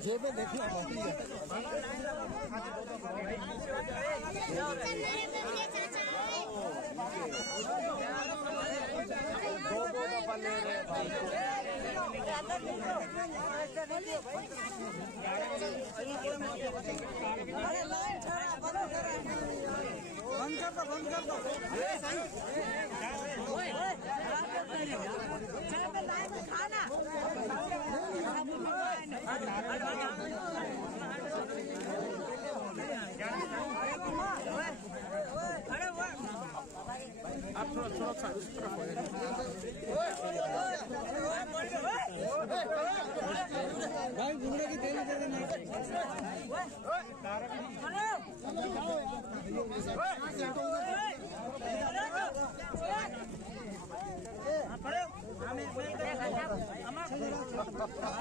जेब में देखना दो दफा ले रहे बंद कर दो खाना आप थोड़ा सा उस तरफ भाई घूमने की देरी कर देना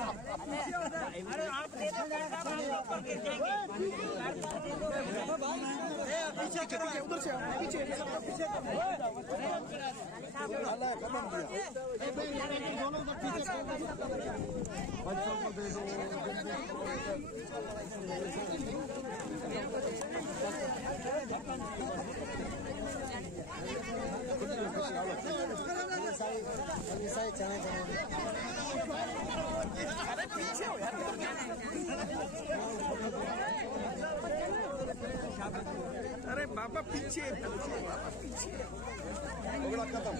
अरे आप ऊपर गिर जाएंगे पीछे उधर से पीछे खत्म किया दोनों उधर पीछे बच्चों को दे दो अरे पीछे हो यार अरे बाबा पीछे खत्म